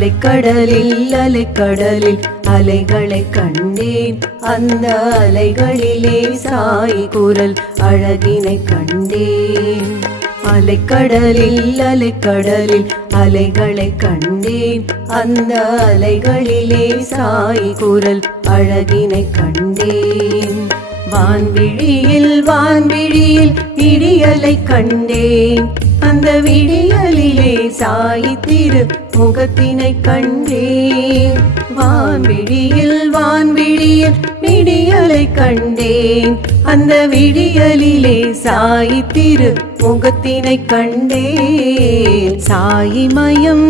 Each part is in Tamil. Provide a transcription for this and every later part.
அலைக்கடலில் அலைக்கடலில் அலைகளை கண்டேன் அந்த அலைகளிலே சாய் குரல் அழகினை கண்டேன் அலைக்கடலில் அலைக்கடலில் அலைகளை கண்டேன் அந்த அலைகளிலே சாய் குரல் அழகினை கண்டேன் வான்விழியில் வான்விழியில் விடியலை கண்டேன் அந்த விடியலிலே சாய் திரு முகத்தினை கண்டேன் வான்விழியில் வான்விழியில் விடியலை கண்டேன் அந்த விடியலிலே சாய் திரு முகத்தினை கண்டேன் சாயிமயம்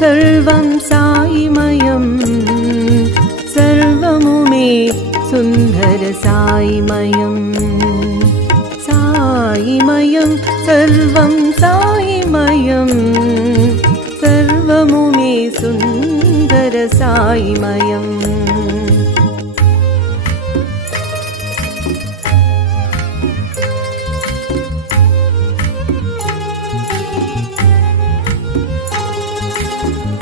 சர்வம் சாயிமயம் சர்வமுமே சுந்தர சாயிமயம் சாயிமயம் சர்வம் சாயிமயம் சர்வமுமே சுந்தர சாயிமயம்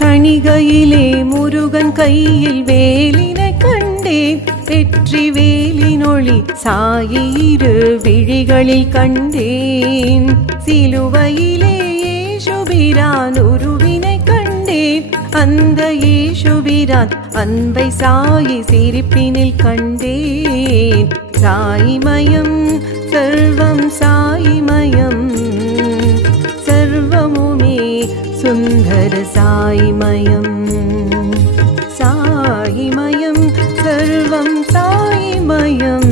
தணிகையிலே முருகன் கையில் வேலினை கண்டேன் வெற்றி வேலினொளி சாயிரு விழிகளில் கண்டேன் சிலுவையிலே ஏசுபிரான் உருவினை கண்டேன் அந்த ஏசுபிரான் அன்பை சாயி சிரிப்பினில் கண்டேன் சாயிமயம் சர்வம் சாயிமயம் சர்வமுமே சுந்தர சாயிமயம் சாயிமயம் சர்வம் சாயிமயம்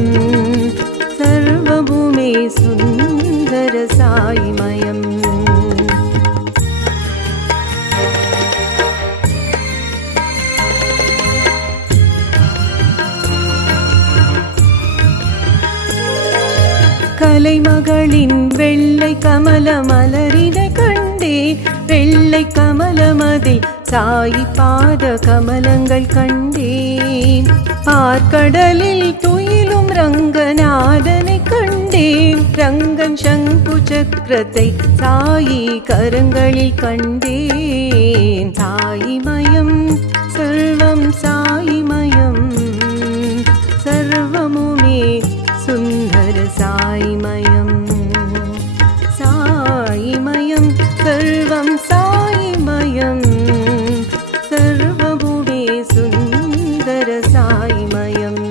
சர்வமுமே சுந்தர சாயிமயம் கலைமகளின் வெள்ளை கமல மலரினை கண்டேன் வெள்ளை கமலமதில் சாயி பாத கமலங்கள் கண்டேன் பார்க்கடலில் துயிலும் ரங்கநாதனை கண்டேன் ரங்கன் சங்கு சக்கரத்தை சாயி கரங்களில் கண்டேன் சாயிமயம் சர்வம் சாயிமயம் சர்வமுமே சுந்தர சாயிமயம் சாயிமயம் சர்வம் சாயிமயம் சர்வமுமே சுந்தர சாயிமயம்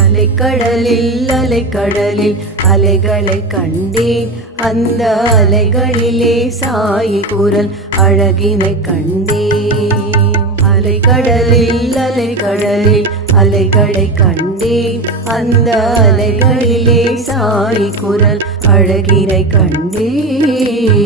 அலைக்கடலில் அலைக்கடலில் அலைகளை கண்டேன் அந்த அலைகளிலே சாய் குரல் அழகினை கண்டேன் அலைக்கடலில் அலைக்கடலில் அலைகளை கண்டேன் அந்த அலைகளிலே சாய் குரல் அழகினை கண்டேன்